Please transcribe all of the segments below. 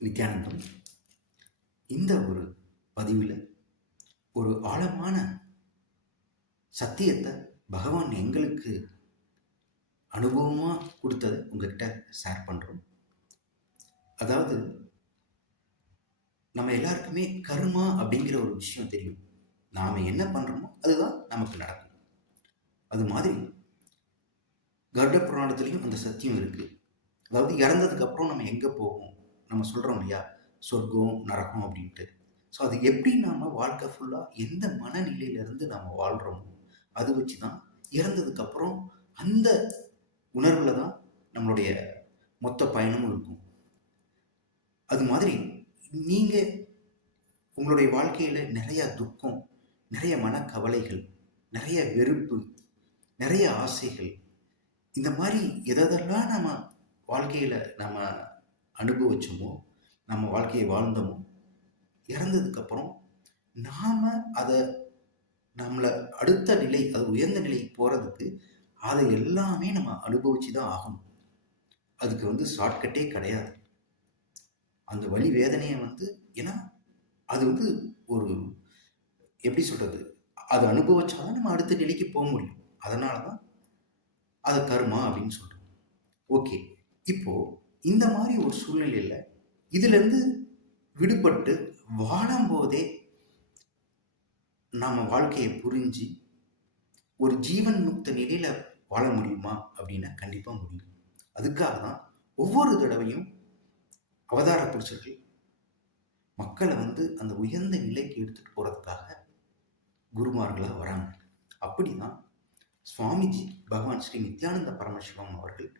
நித்யானந்தம். இந்த ஒரு பதிவில் ஒரு ஆழமான சத்தியத்தை பகவான் எங்களுக்கு அனுபவமாக கொடுத்ததை உங்ககிட்ட ஷேர் பண்ணுறோம். அதாவது நம்ம எல்லாருக்குமே கர்மா அப்படிங்கிற ஒரு விஷயம் தெரியும். நாம் என்ன பண்ணுறோமோ அதுதான் நமக்கு நடக்கும். அது மாதிரி கருட புராணத்துலேயும் அந்த சத்தியம் இருக்குது. அதாவது இறந்ததுக்கு அப்புறம் நம்ம எங்கே போவோம், நம்ம சொல்கிறோம் இல்லையா, சொர்க்கம் நரகம் அப்படின்ட்டு. ஸோ அது எப்படி நாம் வாழ்க்கை ஃபுல்லாக எந்த மனநிலையிலேருந்து நம்ம வாழ்கிறோமோ அது வச்சு தான் இறந்ததுக்கப்புறம் அந்த உணர்வில் தான் நம்மளுடைய மொத்த பயணமும் இருக்கும். அது மாதிரி நீங்கள் உங்களுடைய வாழ்க்கையில் நிறைய துக்கம், நிறைய மனக்கவலைகள், நிறைய வெறுப்பு, நிறைய ஆசைகள், இந்த மாதிரி எதெல்லாம் நம்ம வாழ்க்கையில் நம்ம அனுபவிச்சோமோ, நம்ம வாழ்க்கையை வாழ்ந்தோமோ, இறந்ததுக்கப்புறம் நாம் அதை நம்மளை அடுத்த நிலை, அது உயர்ந்த நிலைக்கு போகிறதுக்கு அதை எல்லாமே நம்ம அனுபவிச்சு தான் ஆகணும். அதுக்கு ஷார்ட்கட்டே கிடையாது. அந்த வலி வேதனையை ஏன்னா அது ஒரு எப்படி சொல்கிறது, அதை அனுபவிச்சாதான் நம்ம அடுத்த நிலைக்கு போக முடியும். அதனால தான் அதை கர்மா அப்படின்னு சொல்கிறோம். ஓகே, இப்போது இந்த மாதிரி ஒரு சூழ்நிலையில் இதிலேருந்து விடுபட்டு வாழும்போதே நாம் வாழ்க்கையை புரிஞ்சு ஒரு ஜீவன் முக்த நிலையில் வாழ முடியுமா அப்படின்னா கண்டிப்பாக முடியும். அதுக்காக தான் ஒவ்வொரு தடவையும் அவதார புருஷர்கள் மக்களை அந்த உயர்ந்த நிலைக்கு எடுத்துகிட்டு போகிறதுக்காக குருமார்களாக வராங்க. அப்படி தான் சுவாமிஜி பகவான் ஸ்ரீ நித்யானந்த பரமசிவம் அவர்கள்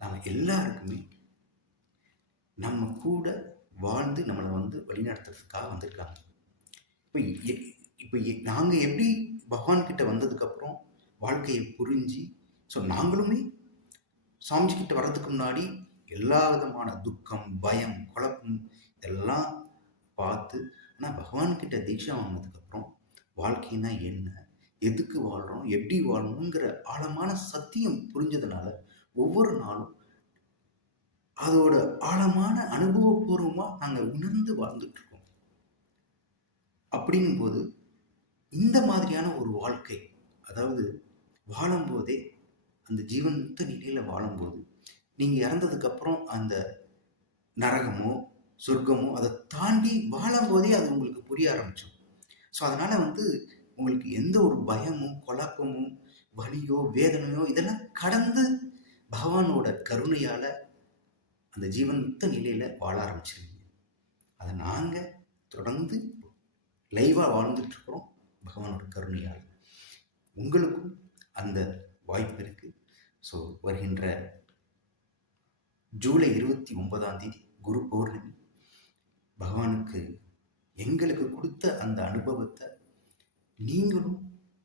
நாம் எல்லாருக்குமே நம்ம கூட வாழ்ந்து நம்மளை வழிநடத்துறதுக்காக வந்திருக்காங்க. இப்போ நாங்கள் எப்படி பகவான்கிட்ட வந்ததுக்கப்புறம் வாழ்க்கையை புரிஞ்சு, ஸோ நாங்களுமே சாமிஜிக்கிட்ட வர்றதுக்கு முன்னாடி எல்லா விதமான துக்கம், பயம், குழப்பம் இதெல்லாம் பார்த்து, ஆனால் பகவான்கிட்ட தீட்சை வாங்கினதுக்கப்புறம் வாழ்க்கைன்னா என்ன, எதுக்கு வாழ்கிறோம், எப்படி வாழணுங்கிற ஆழமான சத்தியம் புரிஞ்சதுனால ஒவ்வொரு நாளும் அதோட ஆழமான அனுபவபூர்வமாக நாங்கள் உணர்ந்து வாழ்ந்துட்டுருக்கோம். அப்படிங்கும்போது இந்த மாதிரியான ஒரு வாழ்க்கை, அதாவது வாழும்போதே அந்த ஜீவன்முக்த நிலையில் வாழும்போது நீங்கள் இறந்ததுக்கப்புறம் அந்த நரகமோ சொர்க்கமோ அதை தாண்டி வாழும்போதே அது உங்களுக்கு புரிய ஆரம்பிச்சோம். ஸோ அதனால் உங்களுக்கு எந்த ஒரு பயமும் குழப்பமும் வலியோ வேதனையோ இதெல்லாம் கடந்து பகவானோட கருணையால் அந்த ஜீவன்முக்த நிலையில் வாழ ஆரம்பிச்சிருக்கீங்க. அதை நாங்கள் தொடர்ந்து லைவாக வாழ்ந்துட்டுருக்குறோம் பகவானோட கருணையால். உங்களுக்கும் அந்த வாய்ப்பு இருக்குது. ஸோ வருகின்ற ஜூலை 29 குரு பௌர்ணமி பகவானுக்கு எங்களுக்கு கொடுத்த அந்த அனுபவத்தை நீங்களும்,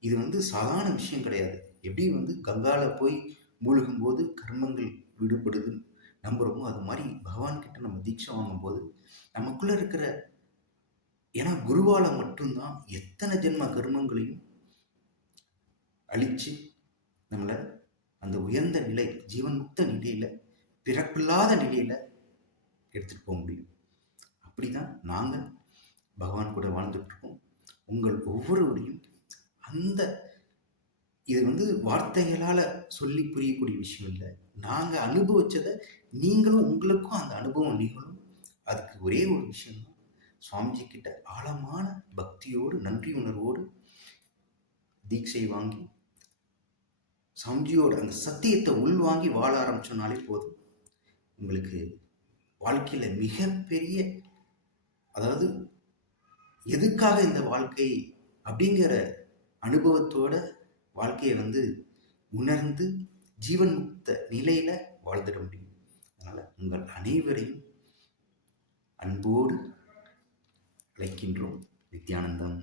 இது சாதாரண விஷயம் கிடையாது. எப்படி கங்காவில் போய் மூழ்கும்போது கர்மங்கள் விடுபடுதுன்னு நம்புகிறோமோ அது மாதிரி பகவான்கிட்ட நம்ம தீட்சை வாங்கும்போது நமக்குள்ளே இருக்கிற, ஏன்னா குருவால் மட்டும்தான் எத்தனை ஜென்ம கர்மங்களையும் அழித்து நம்மளை அந்த உயர்ந்த நிலை, ஜீவன் முக்த நிலையில், பிறப்பில்லாத நிலையில் எடுத்துகிட்டு போக முடியும். அப்படி தான் நாங்கள் பகவான் கூட வாழ்ந்துட்டுருக்கோம். உங்கள் ஒவ்வொருவரையும் அந்த இது வார்த்தைகளால் சொல்லி புரியக்கூடிய விஷயம் இல்லை. நாங்கள் அனுபவித்ததை நீங்களும் உங்களுக்கும் அந்த அனுபவம் நிகழும். அதுக்கு ஒரே ஒரு விஷயம்தான், சுவாமிஜி கிட்ட ஆழமான பக்தியோடு நன்றி உணர்வோடு தீட்சை வாங்கி சாமிஜியோட அந்த சத்தியத்தை உள்வாங்கி வாழ ஆரம்பிச்சோம்னாலே போதும். உங்களுக்கு வாழ்க்கையில் மிகப்பெரிய, அதாவது எதுக்காக இந்த வாழ்க்கை அப்படிங்கிற அனுபவத்தோட வாழ்க்கையை உணர்ந்து ஜீவன் முக்த நிலையில் வாழ்ந்துட முடியும். அதனால் உங்கள் அனைவரையும் அன்போடு அழைக்கின்றோம். நித்யானந்தம்.